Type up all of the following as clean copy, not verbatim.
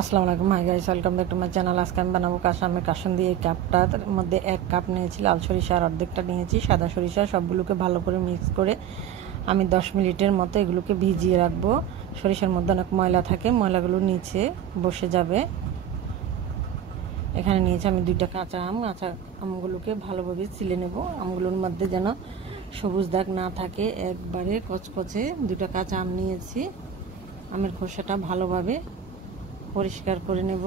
আসসালামু আলাইকুম, hi guys, welcome back to my channel. আজকে আমি বানাবো কাশামের কাসুন্দি। এই কাপটার মধ্যে 1 কাপ নিয়েছি লাল সরিষা আর অর্ধেকটা নিয়েছি সাদা সরিষা। সবগুলোকে ভালো করে মিক্স করে আমি 10 মিনিটের মতো এগুলোকে ভিজিয়ে রাখবো। সরিষার মধ্যে অনেক ময়লা থাকে, ময়লাগুলো নিচে বসে যাবে। এখানে নিয়েছি আমি 2টা কাঁচা আম। কাঁচা আমগুলোকে ভালোভাবে ছিলে নেব। আমগুলোর মধ্যে যেন সবুজ দাগ না থাকে, একবারে কচকচে 2টা কাঁচা আম নিয়েছি। আমের খোসাটা ভালোভাবে পরিষ্কার করে নেব।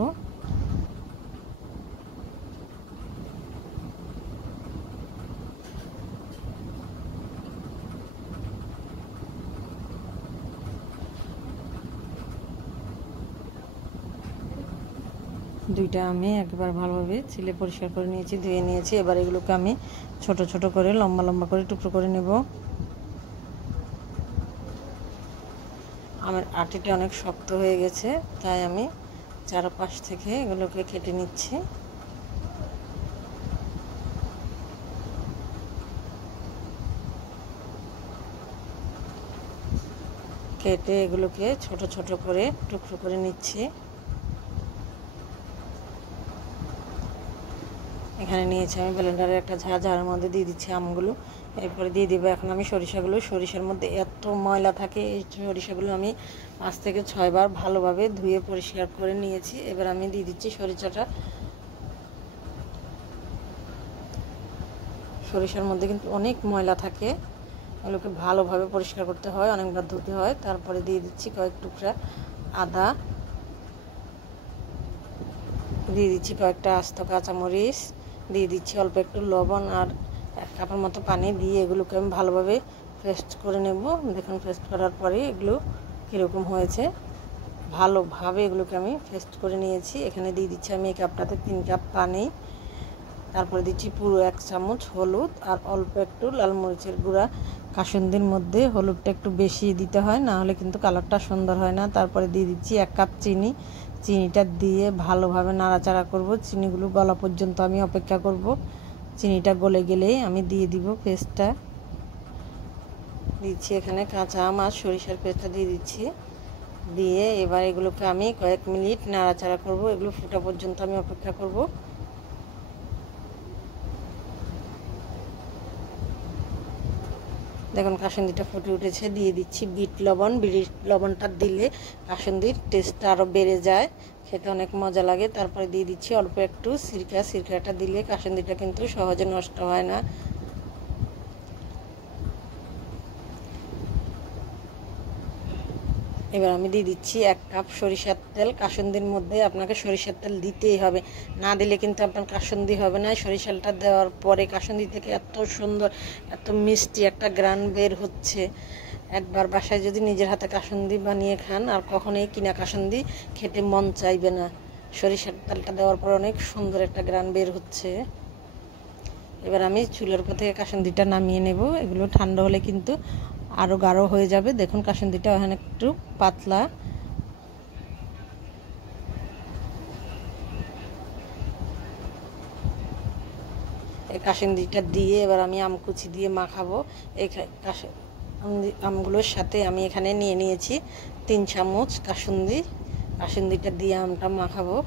দুইটা আমি একবার ভালোভাবে ছিলে পরিষ্কার করে নিয়েছি, ধুয়ে নিয়েছি। এবার এগুলোকে আমি ছোট ছোট করে লম্বা লম্বা করে টুকরো করে নেব। আমার আটিটা অনেক শক্ত হয়ে গেছে, তাই আমি চারপাশ থেকে এগুলোকে কেটে নিচ্ছি। কেটে এগুলোকে ছোট ছোট করে টুকরো করে নিচ্ছি। এখানে নিয়েছি আমি ব্লেন্ডারের একটা ঝাড়ের মধ্যে দিয়ে দিচ্ছি আমগুলো। এরপরে দিয়ে দেবো এখন আমি সরিষাগুলো। সরিষার মধ্যে এত ময়লা থাকে, এই সরিষাগুলো আমি 5 থেকে 6 বার ভালোভাবে ধুয়ে পরিষ্কার করে নিয়েছি। এবার আমি দিয়ে দিচ্ছি সরিষাটা। সরিষার মধ্যে কিন্তু অনেক ময়লা থাকে, এগুলোকে ভালোভাবে পরিষ্কার করতে হয়, অনেকবার ধুতে হয়। তারপরে দিয়ে দিচ্ছি কয়েক টুকরা আদা, দিয়ে দিচ্ছি কয়েকটা আস্ত কাঁচামরিচ, দিয়ে দিচ্ছি অল্প একটু লবণ আর 1 কাপের মতো পানি দিয়ে এগুলোকে আমি ভালোভাবে পেস্ট করে নেব। দেখুন পেস্ট করার পরে এগুলো কীরকম হয়েছে, ভালোভাবে এগুলোকে আমি পেস্ট করে নিয়েছি। এখানে দিয়ে দিচ্ছি আমি এই কাপটাতে 3 কাপ পানি। তারপরে দিচ্ছি পুরো 1 চামচ হলুদ আর অল্প একটু লাল মরিচের গুঁড়া। কাসুন্দির মধ্যে হলুদটা একটু বেশি দিতে হয়, না হলে কিন্তু কালারটা সুন্দর হয় না। তারপরে দিয়ে দিচ্ছি 1 কাপ চিনি। চিনিটা দিয়ে ভালোভাবে নাড়াচাড়া করব। চিনিগুলো গলা পর্যন্ত আমি অপেক্ষা করব। চিনিটা গলে গেলেই আমি দিয়ে দিব পেস্টটা। দিচ্ছি এখানে কাঁচা আম আর সরিষার পেস্টটা দিয়ে দিচ্ছি। দিয়ে এবার এগুলোকে আমি কয়েক মিনিট নাড়াচাড়া করব। এগুলো ফোটা পর্যন্ত আমি অপেক্ষা করব। দেখুন কাসুন্দিটা ফুটে উঠেছে। দিয়ে দিচ্ছি বিট লবণ। বিট লবণটা দিলে কাসুন্দির টেস্টটা আরও বেড়ে যায়, খেতে অনেক মজা লাগে। তারপরে দিয়ে দিচ্ছি অল্প একটু সিরকা। সিরকাটা দিলে কাসুন্দিটা কিন্তু সহজে নষ্ট হয় না। এবার আমি দিয়ে দিচ্ছি 1 কাপ সরিষার তেল। কাসুন্দির মধ্যে আপনাকে সরিষার তেল দিতেই হবে, না দিলে কিন্তু আপনার কাসুন্দি হবে না। সরিষাটা দেওয়ার পরে কাসুন্দি থেকে এত সুন্দর, এত মিষ্টি একটা গ্রান বের হচ্ছে। একবার বাসায় যদি নিজের হাতে কাসুন্দি বানিয়ে খান, আর কখনোই কিনা কাসুন্দি খেতে মন চাইবে না। সরিষার তেলটা দেওয়ার পর অনেক সুন্দর একটা গ্রান বের হচ্ছে। এবার আমি চুলার উপর থেকে কাসুন্দিটা নামিয়ে নেব। এগুলো ঠান্ডা হলে কিন্তু আরও গাঢ় হয়ে যাবে। দেখুন কাসুন্দিটা ওখানে একটু পাতলা। এই কাসুন্দিটা দিয়ে এবার আমি আমকুচি দিয়ে মাখাবো। এই আমগুলোর সাথে আমি এখানে নিয়ে নিয়েছি 3 চামচ কাসুন্দি। কাসুন্দিটা দিয়ে আমটা মাখাবো।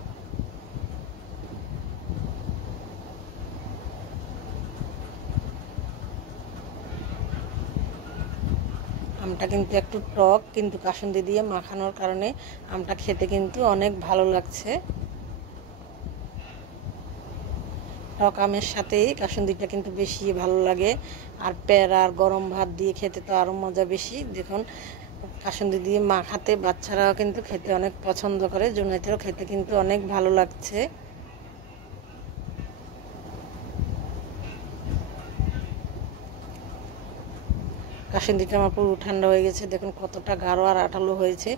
আমটা কিন্তু একটু টক, কিন্তু কাসুন্দি দিয়ে মাখানোর কারণে আমটা খেতে কিন্তু অনেক ভালো লাগছে। টক আমের সাথেই কাসুন্দিটা কিন্তু বেশি ভালো লাগে। আর প্যারা আর গরম ভাত দিয়ে খেতে তো আরও মজা বেশি। দেখুন কাসুন্দি দিয়ে মাখাতে বাচ্চারাও কিন্তু খেতে অনেক পছন্দ করে, জুনাইতেও খেতে কিন্তু অনেক ভালো লাগছে। কাসুন্দিটা আমার পুরো ঠান্ডা হয়ে গেছে। দেখুন কতটা গাঢ় আর আঠালো হয়েছে।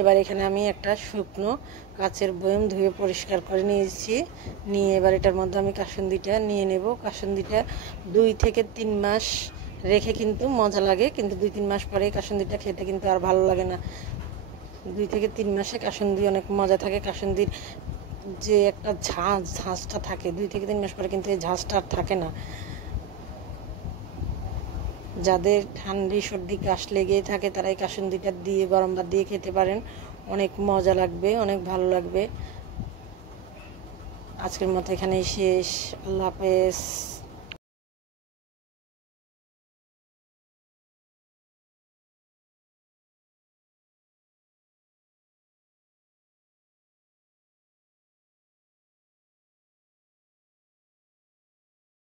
এবার এখানে আমি একটা শুকনো কাচের বয়ম ধুয়ে পরিষ্কার করে নিয়েছি। নিয়ে এবার এটার মধ্যে আমি কাসুন্দিটা নিয়ে নেব। কাসুন্দিটা 2 থেকে 3 মাস রেখে কিন্তু মজা লাগে, কিন্তু 2-3 মাস পরে কাসুন্দিটা খেতে কিন্তু আর ভালো লাগে না। 2 থেকে 3 মাসে কাসুন্দি অনেক মজা থাকে। কাসুন্দির যে একটা ঝাঁঝটা থাকে, 2 থেকে 3 মাস পরে কিন্তু এই ঝাঁঝটা আর থাকে না। যাদের ঠান্ডা সর্দি কাশ লেগে থাকে তারা এই কাসুন্দিটা দিয়ে গরম ভাত দিয়ে খেতে পারেন, অনেক মজা লাগবে, অনেক ভালো লাগবে। আজকের মতো এখানেই শেষ। আল্লাহ হাফেজ।